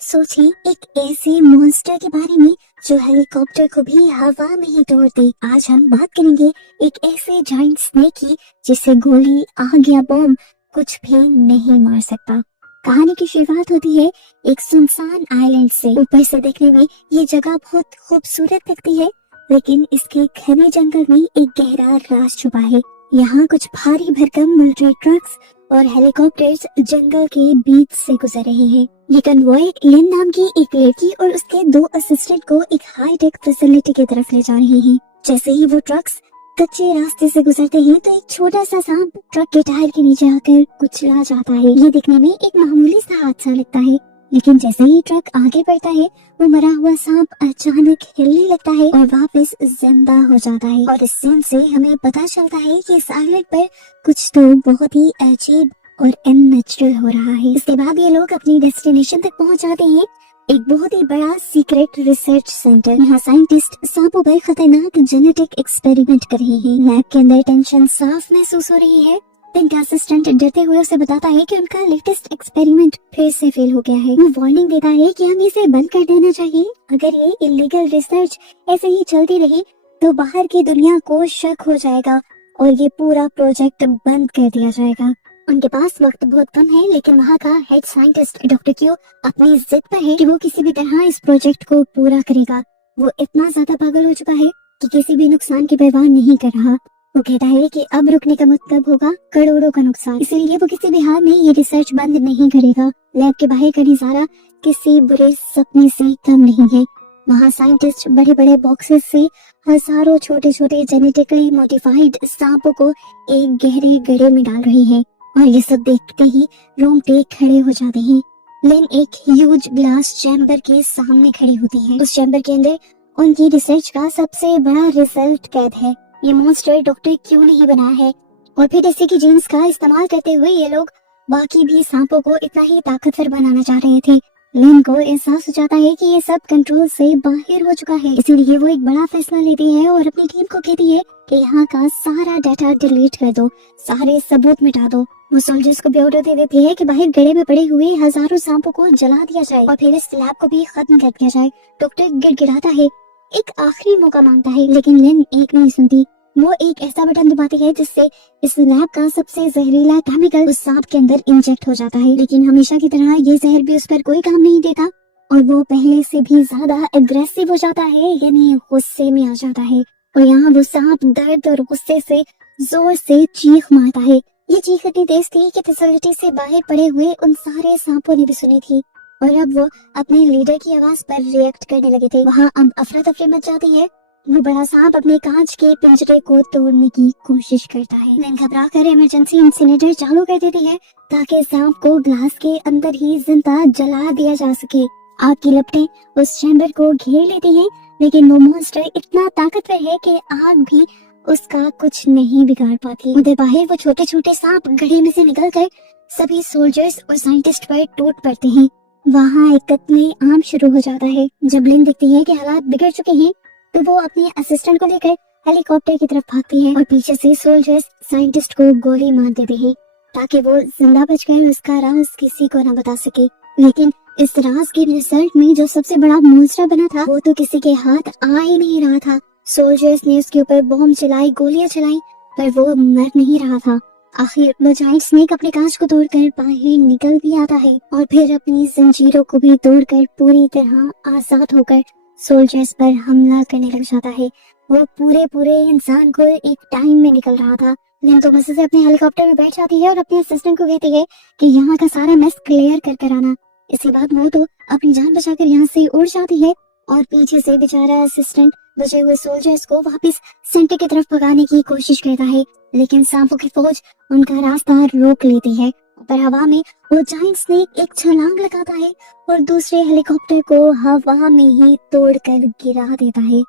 सोचिए एक ऐसे मॉन्स्टर के बारे में जो हेलीकॉप्टर को भी हवा में ही तोड़ दे। आज हम बात करेंगे एक ऐसे जाइंट स्नेक की जिसे गोली, आग या बॉम्ब कुछ भी नहीं मार सकता। कहानी की शुरुआत होती है एक सुनसान आइलैंड से। ऊपर से देखने में ये जगह बहुत खूबसूरत लगती है, लेकिन इसके घने जंगल में एक गहरा राज छुपा है। यहाँ कुछ भारी भरकम मिलिट्री ट्रक्स और हेलीकॉप्टर्स जंगल के बीच से गुजर रहे हैं। ये कन्वॉय लिन नाम की एक लड़की और उसके 2 असिस्टेंट को एक हाईटेक फैसिलिटी की तरफ ले जा रहे हैं। जैसे ही वो ट्रक्स कच्चे रास्ते से गुजरते हैं तो एक छोटा सा सांप ट्रक के टायर के नीचे आकर कुचला जाता है। ये दिखने में एक मामूली सा हादसा लगता है, लेकिन जैसे ही ट्रक आगे बढ़ता है वो मरा हुआ सांप अचानक हिलने लगता है और वापस जिंदा हो जाता है। और इस सीन से हमें पता चलता है कि इस आइलैंड पर कुछ तो बहुत ही अजीब और अननेचुरल हो रहा है। इसके बाद ये लोग अपनी डेस्टिनेशन तक पहुंच जाते हैं, एक बहुत ही बड़ा सीक्रेट रिसर्च सेंटर। यहाँ साइंटिस्ट सांपों पर खतरनाक जेनेटिक एक्सपेरिमेंट कर रहे हैं। लैब के अंदर टेंशन साफ महसूस हो रही है। इनका असिस्टेंट डरते हुए उसे बताता है कि उनका लेटेस्ट एक्सपेरिमेंट फिर से फेल हो गया है। वो वार्निंग देता है कि हमें इसे बंद कर देना चाहिए। अगर ये इलीगल रिसर्च ऐसे ही चलती रही तो बाहर की दुनिया को शक हो जाएगा और ये पूरा प्रोजेक्ट बंद कर दिया जाएगा। उनके पास वक्त बहुत कम है, लेकिन वहाँ का हेड साइंटिस्ट डॉक्टर क्यू अपनी जिद पर है कि वो किसी भी तरह इस प्रोजेक्ट को पूरा करेगा। वो इतना ज्यादा पागल हो चुका है कि किसी भी नुकसान की परवाह नहीं कर रहा। वो कहता है कि अब रुकने का मतलब होगा करोड़ों का नुकसान, इसीलिए वो किसी भी हाल में ये रिसर्च बंद नहीं करेगा। लैब के बाहर का नजारा किसी बुरे सपने से कम नहीं है। वहाँ साइंटिस्ट बड़े बड़े बॉक्सेस से हजारों छोटे छोटे जेनेटिकली मॉडिफाइड सांपों को एक गहरे गड्ढे में डाल रहे हैं, और ये सब देखते ही रोंगटे खड़े हो जाते हैं। लिन एक ह्यूज ग्लास चैम्बर के सामने खड़ी होती है। उस चैम्बर के अंदर उनकी रिसर्च का सबसे बड़ा रिजल्ट कैद है। ये मॉन्स्टर डॉक्टर क्यों नहीं बनाया है, और फिर इसी की जीन्स का इस्तेमाल करते हुए ये लोग बाकी भी सांपों को इतना ही ताकतवर बनाना चाह रहे थे। लिन को एहसास हो जाता है कि ये सब कंट्रोल से बाहर हो चुका है, इसीलिए वो एक बड़ा फैसला लेती है और अपनी टीम को कहती है कि यहाँ का सारा डाटा डिलीट कर दो, सारे सबूत मिटा दो। वो सोल्जर्स को भी ऑर्डर दे देती है कि बाहर गड्ढे में पड़े हुए हजारों सांपों को जला दिया जाए और फिर इस लैब को भी खत्म कर दिया जाए। डॉक्टर गिड़गिड़ाता है, एक आखिरी मौका मांगता है, लेकिन लिन एक नहीं सुनती। वो एक ऐसा बटन दबाती है जिससे इस लैब का सबसे जहरीला केमिकल उस सांप के अंदर इंजेक्ट हो जाता है। लेकिन हमेशा की तरह ये जहर भी उस पर कोई काम नहीं देता और वो पहले से भी ज्यादा एग्रेसिव हो जाता है, यानी गुस्से में आ जाता है। और यहाँ वो सांप दर्द और गुस्से से जोर से चीख मारता है। ये चीख इतनी तेज थी कि फैसिलिटी से बाहर पड़े हुए उन सारे सांपों ने भी सुनी थी, और अब वो अपने लीडर की आवाज पर रिएक्ट करने लगे थे। वहाँ अब अफरा तफरी मच जाती है। वो बड़ा सांप अपने कांच के पिंजरे को तोड़ने की कोशिश करता है। लिन घबरा कर इमरजेंसी इंसिनेटर चालू कर देती है ताकि सांप को ग्लास के अंदर ही जिंदा जला दिया जा सके। आग की लपटें उस चैम्बर को घेर लेती हैं, लेकिन वो मॉन्स्टर इतना ताकतवर है कि आग भी उसका कुछ नहीं बिगाड़ पाती। उधर बाहर वो छोटे छोटे सांप गड्ढे में से निकलकर सभी सोल्जर्स और साइंटिस्ट पर टूट पड़ते हैं। वहाँ एक कत्ले आम शुरू हो जाता है। जब लिन देखती है कि हालात बिगड़ चुके हैं तो वो अपने असिस्टेंट को लेकर हेलीकॉप्टर की तरफ भागती है, और पीछे से सोल्जर्स साइंटिस्ट को गोली मार देते हैं ताकि वो जिंदा बचकर उसका राज किसी को न बता सके। लेकिन इस राज के रिजल्ट में जो सबसे बड़ा मॉन्स्टर बना था वो तो किसी के हाथ आ ही नहीं रहा था। सोल्जर्स ने उसके ऊपर बॉम्ब चलाई, गोलियां चलाई, पर वो मर नहीं रहा था। आखिर वो जाइंट स्नेक अपने कांच को तोड़कर बाहर निकल भी आता है और फिर अपनी जंजीरों को भी तोड़कर पूरी तरह आजाद होकर सोल्जर्स पर हमला करने लग जाता है। वो पूरे इंसान को एक टाइम में निकल रहा था। लिन तो मजे से अपने हेलीकॉप्टर में बैठ जाती है और अपने असिस्टेंट को कहती है कि यहाँ का सारा मेस क्लियर कर आना। इसके बाद वो तो अपनी जान बचाकर यहाँ से उड़ जाती है, और पीछे से बेचारा असिस्टेंट बचे हुए सोल्जर्स को वापस सेंटर की तरफ भगाने की कोशिश करता है, लेकिन सांपों की फौज उनका रास्ता रोक लेती है। पर हवा में वो जाइंट स्नेक एक छलांग लगाता है और दूसरे हेलीकॉप्टर को हवा में ही तोड़कर गिरा देता है।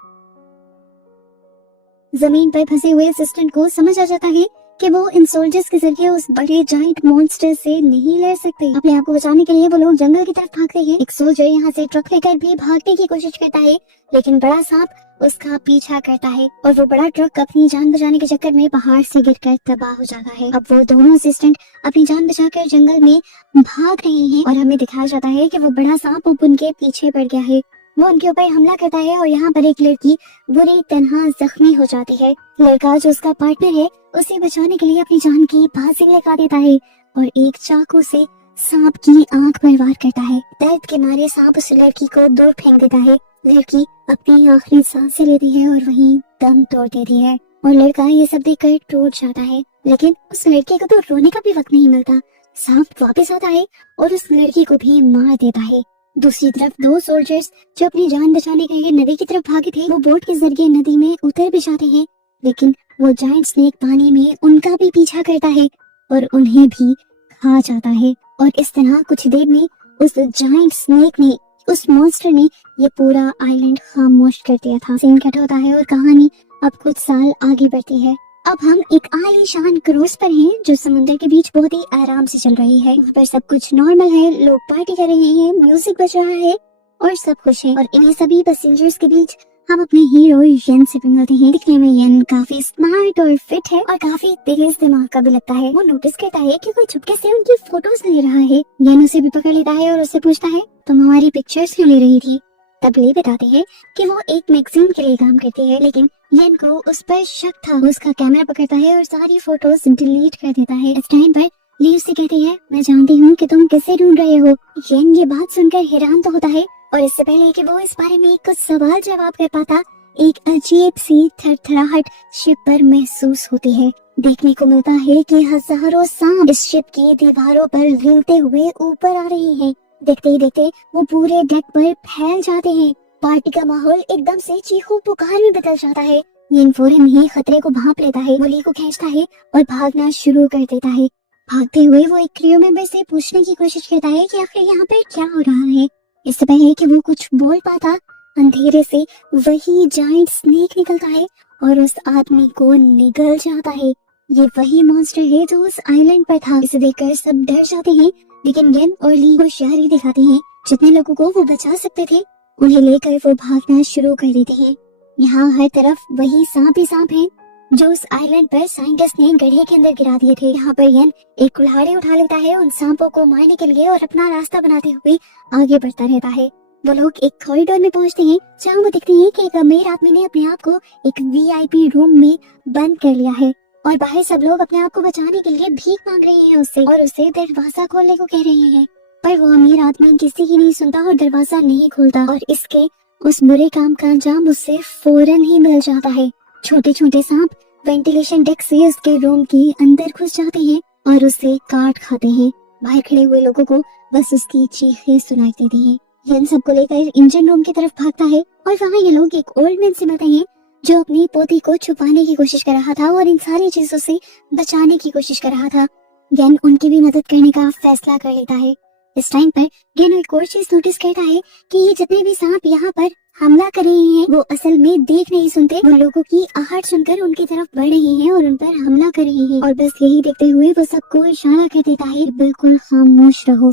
जमीन पर फंसे हुए असिस्टेंट को समझ आ जाता है कि वो इन सोल्जर्स के जरिए उस बड़े जाइंट मॉन्स्टर से नहीं लड़ सकते। अपने आप को बचाने के लिए वो लोग जंगल की तरफ भागते हैं। एक सोल्जर यहाँ से ट्रक लेकर भी भागने की कोशिश करता है, लेकिन बड़ा सांप उसका पीछा करता है और वो बड़ा ट्रक अपनी जान बचाने के चक्कर में पहाड़ से गिरकर तबाह हो जाता है। अब वो दोनों असिस्टेंट अपनी जान बचाकर जंगल में भाग रहे हैं और हमें दिखाया जाता है कि वो बड़ा सांप उनके पीछे पड़ गया है। वो उनके ऊपर हमला करता है और यहाँ पर एक लड़की बुरी तरह जख्मी हो जाती है। लड़का जो उसका पार्टनर है उसे बचाने के लिए अपनी जान की बाजी लगा देता है और एक चाकू से सांप की आंख पर वार करता है। दर्द के मारे सांप उस लड़की को दूर फेंक देता है। लड़की अपनी आखिरी सांसें लेती है और वहीं दम तोड़ देती है और लड़का ये सब देखकर टूट जाता है। लेकिन उस लड़के को तो रोने का भी वक्त नहीं मिलता। सांप वापस आता है और उस लड़की को भी मार देता है। दूसरी तरफ दो सोल्जर्स जो अपनी जान बचाने के लिए नदी की तरफ भागे थे, वो बोट के जरिए नदी में उतर भी जाते हैं, लेकिन वो जायंट स्नेक पानी में उनका भी पीछा करता है और उन्हें भी खा जाता है। और इस तरह कुछ देर में उस जायंट स्नेक ने, उस मॉन्स्टर ने ये पूरा आइलैंड खामोश कर दिया था। सीन कट होता है और कहानी अब कुछ साल आगे बढ़ती है। अब हम एक आलीशान क्रूज पर हैं जो समुद्र के बीच बहुत ही आराम से चल रही है। वहाँ पर सब कुछ नॉर्मल है, लोग पार्टी कर रहे हैं, म्यूजिक बज रहा है और सब खुश है। और इन्हीं सभी पैसेंजर्स के बीच हम अपने हीरो यन से भी मिलते हैं। दिखने में यन काफी स्मार्ट और फिट है और काफी तेज दिमाग का भी लगता है। वो नोटिस करता है कि कोई चुपके से उनकी फोटोज ले रहा है। यन उसे भी पकड़ लेता है और उससे पूछता है, तुम हमारी पिक्चर्स क्यों ले रही थी? तब ले बताते हैं कि वो एक मैगजीन के लिए काम करती है, लेकिन यन को उस पर शक था। वो उसका कैमरा पकड़ता है और सारी फोटोज डिलीट कर देता है। इस टाइम पर ली उससे कहती है, मैं जानती हूँ कि तुम किसे ढूंढ रहे हो। यन ये बात सुनकर हैरान तो होता है और इससे पहले कि वो इस बारे में कुछ सवाल जवाब कर पाता, एक अजीब सी थरथराहट शिप पर महसूस होती है। देखने को मिलता है कि हजारों सांप इस शिप की दीवारों पर रेंगते हुए ऊपर आ रहे हैं। देखते ही देखते वो पूरे डेक पर फैल जाते हैं। पार्टी का माहौल एकदम से चीखों पुकार में बदल जाता है। यन फौरन ही खतरे को भांप लेता है, वो ली को खींचता है और भागना शुरू कर देता है। भागते हुए वो एक क्रू मेंबर से पूछने की कोशिश करता है कि आखिर यहाँ पर क्या हो रहा है। इससे पहले कि वो कुछ बोल पाता, अंधेरे से वही जायंट स्नेक निकलता है और उस आदमी को निगल जाता है। ये वही मॉन्स्टर है जो उस आइलैंड पर था। इसे देखकर सब डर जाते हैं, लेकिन यन और ली होशियारी दिखाते हैं। जितने लोगों को वो बचा सकते थे उन्हें लेकर वो भागना शुरू कर देते हैं। यहाँ हर तरफ वही सांप ही सांप है जो उस आइलैंड पर साइंटिस्ट ने गड्ढे के अंदर गिरा दिए थे। यहाँ पर यन एक कुल्हाड़ी उठा लेता है उन सांपों को मारने के लिए और अपना रास्ता बनाते हुए आगे बढ़ता रहता है। वो लोग एक कॉरिडोर में पहुंचते हैं जहाँ वो देखते हैं कि एक अमीर आदमी ने अपने आप को एक वीआईपी रूम में बंद कर लिया है और बाहर सब लोग अपने आप को बचाने के लिए भीख मांग रहे हैं उससे और उसे दरवाजा खोलने को कह रहे हैं। पर वो अमीर आदमी किसी की नहीं सुनता और दरवाजा नहीं खोलता और इसके उस बुरे काम का अंजाम उससे फौरन ही मिल जाता है। छोटे छोटे सांप वेंटिलेशन डेक से उसके रूम के अंदर घुस जाते हैं और उसे काट खाते हैं। बाहर खड़े हुए लोगों को बस उसकी चीखें सुनाई देती हैं। यन सबको लेकर इंजन रूम की तरफ भागता है और वहाँ ये लोग एक ओल्ड मैन से मिलते हैं जो अपनी पोती को छुपाने की कोशिश कर रहा था और इन सारी चीजों से बचाने की कोशिश कर रहा था। यन उनकी भी मदद करने का फैसला कर लेता है। इस टाइम पर यन एक और चीज नोटिस करता है कि ये जितने भी सांप यहाँ पर हमला कर रहे हैं वो असल में देख नहीं सुनते, वो लोगों की आहट सुनकर उनकी तरफ बढ़ रहे हैं और उन पर हमला कर रहे हैं। और बस यही देखते हुए वो सबको इशारा कर देता है, बिल्कुल खामोश रहो।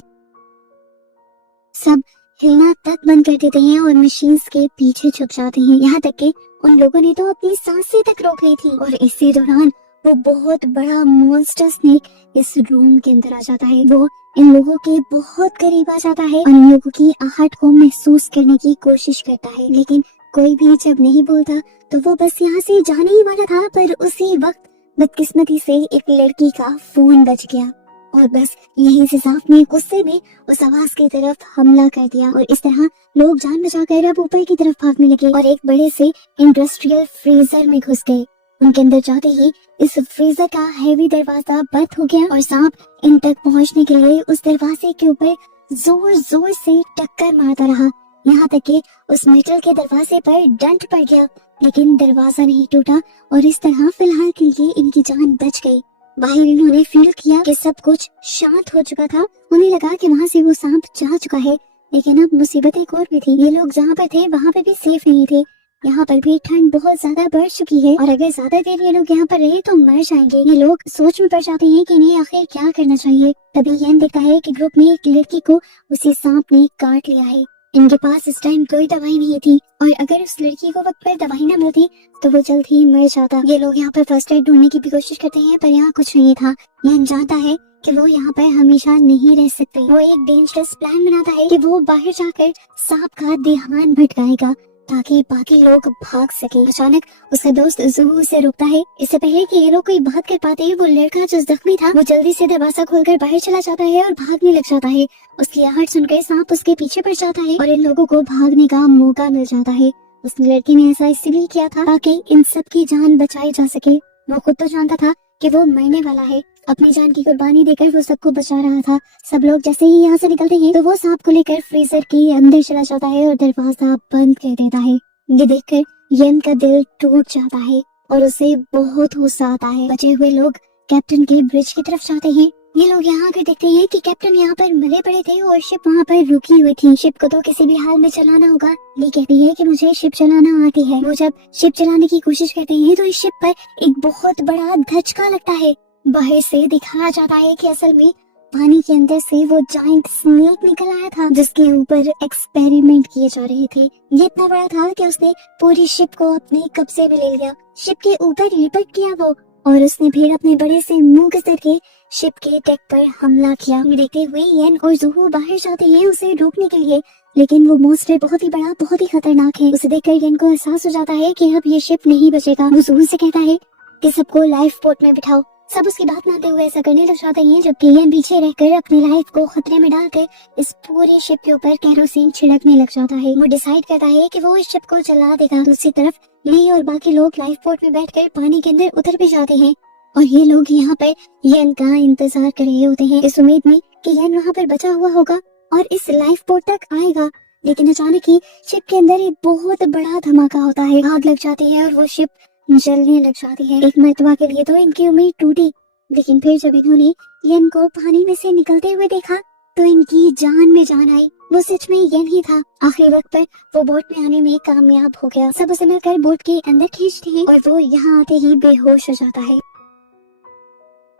सब हिलना तक बंद कर देते हैं और मशीन्स के पीछे छुप जाते हैं। यहाँ तक कि उन लोगों ने तो अपनी सांसें तक रोक ली थी। और इसी दौरान वो बहुत बड़ा मॉन्स्टर स्नेक इस रूम के अंदर आ जाता है। वो इन लोगों के बहुत करीब आ जाता है और इन लोगों की आहट को महसूस करने की कोशिश करता है, लेकिन कोई भी जब नहीं बोलता तो वो बस यहाँ से जाने ही वाला था। पर उसी वक्त बदकिस्मती से एक लड़की का फोन बज गया और बस यहीं से सांप ने गुस्से में उस आवाज की तरफ हमला कर दिया और इस तरह लोग जान बचाकर अब ऊपर की तरफ भागने लगे और एक बड़े से इंडस्ट्रियल फ्रीजर में घुस गए। उनके अंदर जाते ही इस फ्रीजर का हैवी दरवाजा बंद हो गया और सांप इन तक पहुंचने के लिए उस दरवाजे के ऊपर जोर जोर से टक्कर मारता रहा, यहाँ तक कि उस मेटल के दरवाजे पर डंट पड़ गया, लेकिन दरवाजा नहीं टूटा और इस तरह फिलहाल के लिए इनकी जान बच गई। बाहर इन्होंने फील किया कि सब कुछ शांत हो चुका था। उन्हें लगा कि वहाँ से वो सांप जा चुका है, लेकिन अब मुसीबत एक और भी थी। ये लोग जहाँ पर थे वहाँ पर भी सेफ नहीं थे। यहाँ पर भी ठंड बहुत ज्यादा बढ़ चुकी है और अगर ज्यादा देर ये लोग यहाँ पर रहे तो मर जाएंगे। ये लोग सोच में पड़ जाते हैं कि इन्हें आखिर क्या करना चाहिए। तभी यन देखता है कि ग्रुप में एक लड़की को उसी सांप ने काट लिया है। इनके पास इस टाइम कोई दवाई नहीं थी और अगर उस लड़की को वक्त पर दवाई न मिलती तो वो जल्द ही मर जाता। ये लोग यहाँ पर फर्स्ट एड ढूंढने की भी कोशिश करते हैं पर यहाँ कुछ नहीं था। यन जानता है कि वो यहाँ पर हमेशा नहीं रह सकते। वो एक डेंजरस प्लान बनाता है कि वो बाहर जाकर सांप का ध्यान भटकाएगा ताकि बाकी लोग भाग सके। अचानक उसका दोस्त ज़ुहू उसे रोकता है। इससे पहले कि ये लोग कोई बात कर पाते हैं, वो लड़का जो जख्मी था वो जल्दी से दरवाजा खोलकर बाहर चला जाता है और भागने लग जाता है। उसकी आहट सुनकर सांप उसके पीछे पड़ जाता है और इन लोगों को भागने का मौका मिल जाता है। उस लड़की ने ऐसा इसलिए किया था ताकि इन सब की जान बचाई जा सके। वो खुद तो जानता था कि वो मरने वाला है। अपनी जान की कुर्बानी देकर वो सबको बचा रहा था। सब लोग जैसे ही यहाँ से निकलते हैं तो वो सांप को लेकर फ्रीजर के अंदर चला जाता है और दरवाजा बंद कर देता है। ये देखकर यन का दिल टूट जाता है और उसे बहुत गुस्सा आता है। बचे हुए लोग कैप्टन के ब्रिज की तरफ जाते हैं। ये लोग यहाँ आकर देखते हैं कि कैप्टन यहाँ पर मरे पड़े थे और शिप वहाँ पर रुकी हुई थी। शिप को तो किसी भी हाल में चलाना होगा। ये कहती है कि मुझे शिप चलाना आती है। वो जब शिप चलाने की कोशिश करते हैं तो इस शिप पर एक बहुत बड़ा धचका लगता है। बाहर से दिखाया जाता है कि असल में पानी के अंदर से वो जायंट स्नेक निकल आया था जिसके ऊपर एक्सपेरिमेंट किए जा रहे थे। ये इतना बड़ा था कि उसने पूरी शिप को अपने कब्जे में ले लिया। शिप के ऊपर लिपट गया वो और उसने फिर अपने बड़े से मुंह के करके शिप के डेक पर हमला किया। देखते हुए यन और ज़ुहू बाहर जाते हैं उसे रोकने के लिए, लेकिन वो मॉन्स्टर बहुत ही बड़ा, बहुत ही खतरनाक है। उसे देखकर यन को एहसास हो जाता है कि अब ये शिप नहीं बचेगा। वो ज़ुहू से कहता है कि सबको लाइफ बोट में बिठाओ। सब उसकी बात मानते हुए ऐसा करने लग जाते हैं, जबकि यन पीछे रहकर अपनी लाइफ को खतरे में डालकर इस पूरी शिप के ऊपर केरोसिन छिड़कने लग जाता है। वो डिसाइड करता है कि वो इस शिप को जला देगा। दूसरी तरफ ली और बाकी लोग लाइफ बोट में बैठकर पानी के अंदर उतर भी जाते हैं और ये लोग यहाँ पर यन का इंतजार कर रहे होते हैं इस उम्मीद में कि यन वहाँ पर बचा हुआ होगा और इस लाइफ बोट तक आएगा। लेकिन अचानक ही शिप के अंदर एक बहुत बड़ा धमाका होता है। आग लग जाती है और वो शिप जलने लग जाती है। एक मर्तबा के लिए तो इनकी उम्मीद टूटी, लेकिन फिर जब इन्होंने यन को पानी में से निकलते हुए देखा तो इनकी जान में जान आई। वो सच में यन ही था। आखिरी वक्त पर वो बोट में आने में कामयाब हो गया। सब उसे मिलकर बोट के अंदर खींचते हैं और वो यहाँ आते ही बेहोश हो जाता है।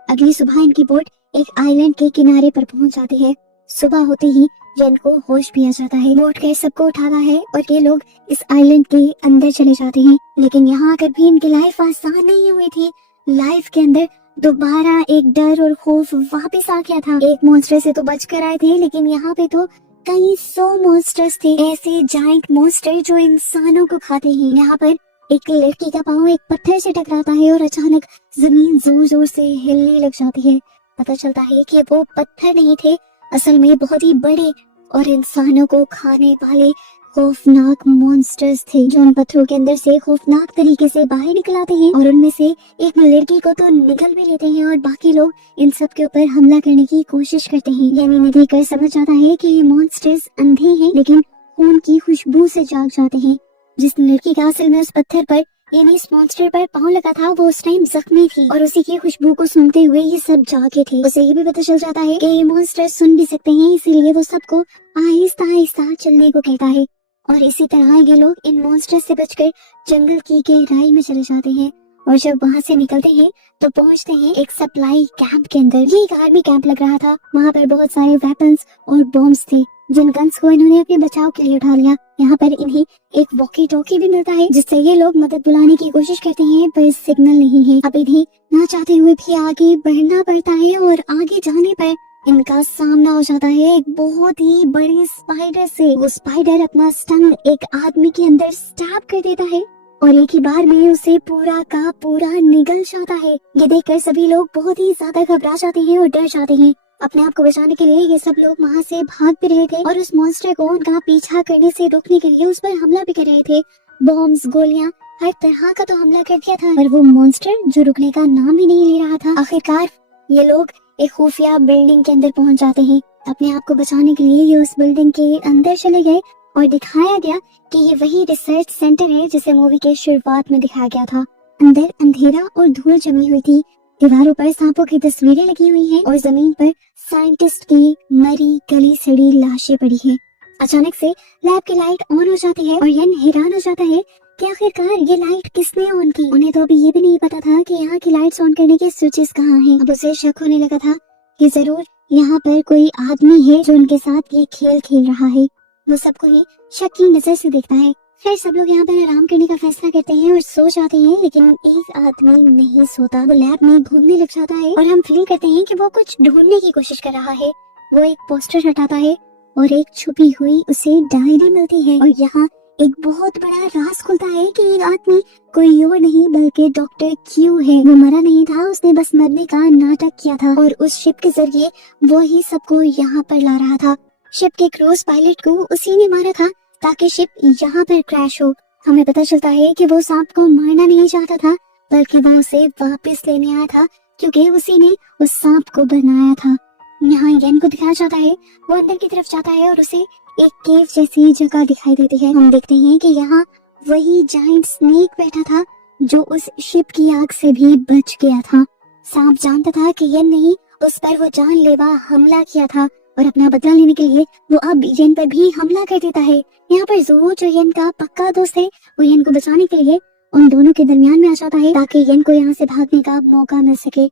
अगली सुबह इनकी बोट एक आइलैंड के किनारे पर पहुंच जाती है। सुबह होते ही यन को होश भी आ जाता है। बोट के सबको उठाता है और ये लोग इस आइलैंड के अंदर चले जाते हैं। लेकिन यहाँ आकर भी इनकी लाइफ आसान नहीं हुई थी। लाइफ के अंदर दोबारा एक डर और खौफ वापस आ गया था। एक मॉन्स्टर से तो बच कर आए थे, लेकिन यहाँ पे तो कई 100 मॉन्स्टर्स थे, ऐसे जायंट मॉन्स्टर जो इंसानों को खाते हैं। यहाँ पर एक लड़की का पाँव एक पत्थर से टकराता है और अचानक जमीन जोर जोर से हिलने लग जाती है। पता चलता है कि वो पत्थर नहीं थे, असल में बहुत ही बड़े और इंसानों को खाने वाले खौफनाक मॉन्स्टर्स थे जो उन पत्थरों के अंदर से खौफनाक तरीके से बाहर निकल आते हैं और उनमें से एक लड़की को तो निकल भी लेते हैं और बाकी लोग इन सब के ऊपर हमला करने की कोशिश करते हैं। यानी देखकर समझ जाता है कि ये मॉन्स्टर्स अंधे हैं, लेकिन खून की खुशबू से जाग जाते हैं। जिस लड़की का असल में उस पत्थर पर यानी इस मॉन्स्टर पर पाँव लगा था, वो उस टाइम जख्मी थी और उसी की खुशबू को सूंघते हुए ये सब जागे थे। उसे ये भी पता चल जाता है कि ये मॉन्स्टर सुन भी सकते हैं, इसीलिए वो सबको आहिस्ता आहिस्ता चलने को कहता है। और इसी तरह ये लोग इन मॉन्स्टर से बचकर जंगल की गहराई में चले जाते हैं और जब वहाँ से निकलते हैं तो पहुँचते हैं एक सप्लाई कैंप के अंदर। ये एक आर्मी कैंप लग रहा था। वहाँ पर बहुत सारे वेपन्स और बॉम्ब्स थे जिन गन्स को इन्होंने अपने बचाव के लिए उठा लिया। यहाँ पर इन्हें एक वॉकी टॉकी भी मिलता है जिससे ये लोग मदद बुलाने की कोशिश करते हैं, पर सिग्नल नहीं है। अब इन्हें ना चाहते हुए भी आगे बढ़ना पड़ता है और आगे जाने पर इनका सामना हो जाता है एक बहुत ही बड़े स्पाइडर से। वो स्पाइडर अपना स्टंग एक आदमी के अंदर स्टैब कर देता है और एक ही बार में उसे पूरा का पूरा निगल जाता है। ये देखकर सभी लोग बहुत ही ज्यादा घबरा जाते हैं और डर जाते हैं। अपने आप को बचाने के लिए ये सब लोग वहाँ से भाग भी रहे थे और उस मॉन्स्टर को उनका पीछा करने से रोकने के लिए उस पर हमला भी कर रहे थे। बॉम्ब्स, गोलियां, हर तरह का तो हमला कर दिया था, पर वो मॉन्स्टर जो रुकने का नाम ही नहीं ले रहा था। आखिरकार ये लोग एक खुफिया बिल्डिंग के अंदर पहुंच जाते हैं। अपने आप को बचाने के लिए ये उस बिल्डिंग के अंदर चले गए और दिखाया गया कि ये वही रिसर्च सेंटर है जिसे मूवी के शुरुआत में दिखाया गया था। अंदर अंधेरा और धूल जमी हुई थी। दीवारों पर सांपों की तस्वीरें लगी हुई हैं और जमीन पर साइंटिस्ट की मरी गली सड़ी लाशें पड़ी हैं। अचानक से लैब की लाइट ऑन हो जाती है और यन हैरान हो जाता है कि आखिरकार ये लाइट किसने ऑन की। उन्हें तो अभी ये भी नहीं पता था कि यहाँ की लाइट्स ऑन करने के स्विचेस कहाँ हैं। अब उसे शक होने लगा था कि जरूर यहाँ पर कोई आदमी है जो उनके साथ ये खेल खेल रहा है। वो सबको ही शक की नजर से देखता है। फिर सब लोग यहाँ पर आराम करने का फैसला करते हैं और सो जाते हैं, लेकिन एक आदमी नहीं सोता। वो लैब में घूमने लग जाता है और हम फील करते हैं कि वो कुछ ढूंढने की कोशिश कर रहा है। वो एक पोस्टर हटाता है और एक छुपी हुई उसे डायरी मिलती है और यहाँ एक बहुत बड़ा राज खुलता है कि एक आदमी कोई और नहीं बल्कि डॉक्टर क्यू है। वो मरा नहीं था, उसने बस मरने का नाटक किया था और उस शिप के जरिए वो ही सबको यहाँ पर ला रहा था। शिप के क्रूज पायलट को उसी ने मारा था ताकि शिप यहाँ पर क्रैश हो। हमें पता चलता है कि वो सांप को मारना नहीं चाहता था, बल्कि वो उसे वापस लेने आया था क्योंकि उसी ने उस सांप को बनाया था। यहाँ येन को दिखाया जाता है, वो अंदर की तरफ जाता है और उसे एक केव जैसी जगह दिखाई देती है। हम देखते हैं कि यहाँ वही जायंट स्नेक बैठा था जो उस शिप की आग से भी बच गया था। सांप जानता था कि येन ने उस पर वो जानलेवा हमला किया था और अपना बदला लेने के लिए वो अब येन पर भी हमला कर देता है। यहाँ पर ज़ो जो येन का पक्का दोस्त है, वो येन को बचाने के लिए उन दोनों के दरमियान में आ जाता है ताकि येन को यहाँ से भागने का मौका मिल सके।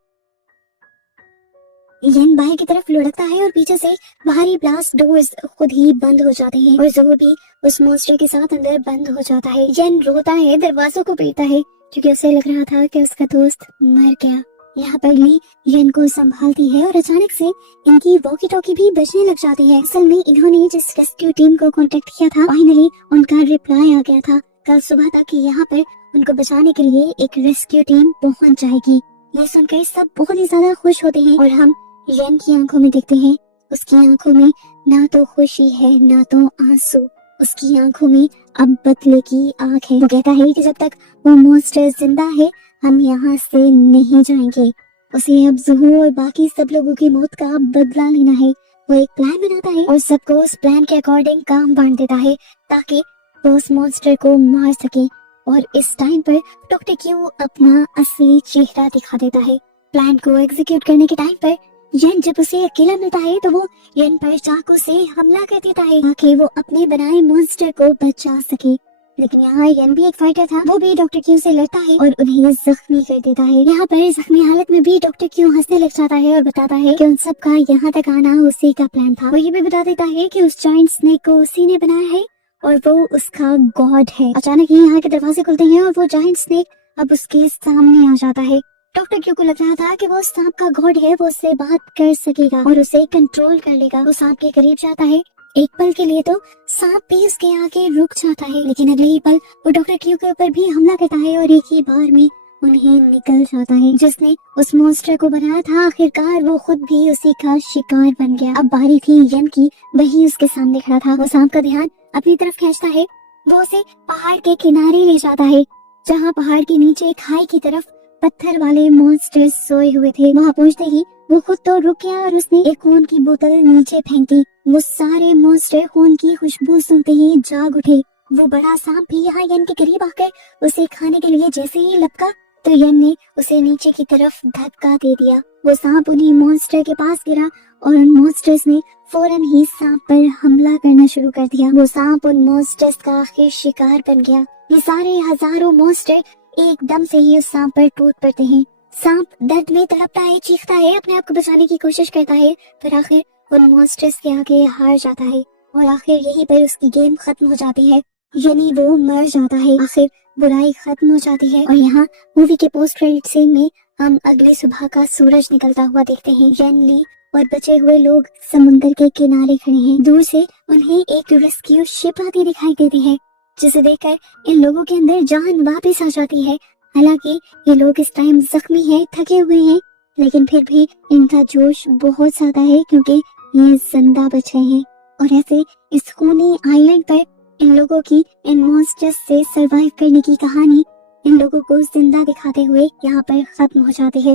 येन बाहर की तरफ लुढ़कता है और पीछे से बाहरी ब्लास्ट डोर्स खुद ही बंद हो जाते हैं और ज़ो भी उस मॉन्स्टर के साथ अंदर बंद हो जाता है। येन रोता है, दरवाजों को पीटता है क्योंकि उसे लग रहा था कि उसका दोस्त मर गया। यहाँ पर ली येन को संभालती है और अचानक से इनकी वॉकी टॉकी भी बजने लग जाती है। असल में इन्होंने जिस रेस्क्यू टीम को कांटेक्ट किया था, फाइनली उनका रिप्लाई आ गया था कल सुबह तक यहाँ पर उनको बचाने के लिए एक रेस्क्यू टीम पहुँच जाएगी। ये सुनकर सब बहुत ही ज्यादा खुश होते हैं और हम येन की आंखों में देखते हैं। उसकी आंखों में ना तो खुशी है ना तो आंसू, उसकी आंखों में अब बदले की आंख है। वो कहता है कि जब तक वो मॉन्स्टर जिंदा है हम यहाँ से नहीं जाएंगे। उसे अब ज़ुहू और बाकी सब लोगों की मौत का बदला लेना है। वो एक प्लान बनाता है और सबको उस प्लान के अकॉर्डिंग काम बांट देता है ताकि वो उस मॉन्स्टर को मार सके। और इस टाइम पर डॉक्टर क्यू अपना असली चेहरा दिखा देता है। प्लान को एग्जीक्यूट करने के टाइम पर येन जब उसे अकेला मिलता है तो वो येन पर चाकू से हमला कर देता है ताकि वो अपने बनाए मॉन्स्टर को बचा सके। लेकिन यहाँ येन भी एक फाइटर था, वो भी डॉक्टर क्यू से लड़ता है और उन्हें जख्मी कर देता है। यहाँ पर जख्मी हालत में भी डॉक्टर क्यू हंसने लग जाता है और बताता है कि उन सब का यहाँ तक आना उसी का प्लान था। वो ये भी बता देता है कि उस जायंट स्नेक को उसी ने बनाया है और वो उसका गॉड है। अचानक ही यहाँ के दरवाजे खुलते हैं और वो जायंट स्नेक अब उसके सामने आ जाता है। डॉक्टर क्यू को लग रहा था कि वो सांप का गॉड है, वो उससे बात कर सकेगा और उसे कंट्रोल कर लेगा। वो सांप के करीब जाता है, एक पल के लिए तो सांप भी उसके आगे रुक जाता है, लेकिन अगले ही पल वो डॉक्टर क्यू के ऊपर भी हमला करता है और एक ही बार में उन्हें निकल जाता है। जिसने उस मॉन्स्टर को बनाया था आखिरकार वो खुद भी उसी का शिकार बन गया। अब बारी थी येन की, वही उसके सामने खड़ा था। वो सांप का ध्यान अपनी तरफ खींचता है, वो उसे पहाड़ के किनारे ले जाता है जहाँ पहाड़ के नीचे खाई की तरफ पत्थर वाले मॉन्स्टर्स सोए हुए थे। वहाँ पहुँचते ही वो खुद तो रुक गया और उसने एक खून की बोतल नीचे फेंक दी। वो सारे मॉन्स्टर खून की खुशबू सुनते ही जाग उठे। वो बड़ा सांप भी यहाँ येन के करीब आकर उसे खाने के लिए जैसे ही लपका तो येन ने उसे नीचे की तरफ धक्का दे दिया। वो सांप उन्हीं मॉन्स्टर के पास गिरा और उन मॉन्स्टर्स ने फौरन ही सांप पर हमला करना शुरू कर दिया। वो सांप उन मॉन्स्टर्स का आखिर शिकार बन गया। ये सारे हजारों मॉन्स्टर एकदम से ही उस सांप पर टूट पड़ते हैं। सांप दर्द में तड़पता है, चीखता है, अपने आप को बचाने की कोशिश करता है, पर आखिर उन मॉन्स्टर्स के आगे हार जाता है और आखिर यहीं पर उसकी गेम खत्म हो जाती है, यानी वो मर जाता है। आखिर बुराई खत्म हो जाती है और यहाँ मूवी के पोस्ट क्रेडिट सीन में हम अगली सुबह का सूरज निकलता हुआ देखते हैं। येन, ली और बचे हुए लोग समुद्र के किनारे खड़े हैं। दूर से उन्हें एक रेस्क्यू शिप आती दिखाई देती है, जिसे देखकर इन लोगों के अंदर जान वापस आ जाती है। हालांकि ये लोग इस टाइम जख्मी हैं, थके हुए हैं, लेकिन फिर भी इनका जोश बहुत ज्यादा है क्योंकि ये जिंदा बचे हैं। और ऐसे इस खूनी आइलैंड पर इन लोगों की इन मॉन्स्टर्स से सरवाइव करने की कहानी इन लोगों को जिंदा दिखाते हुए यहाँ पर खत्म हो जाती है।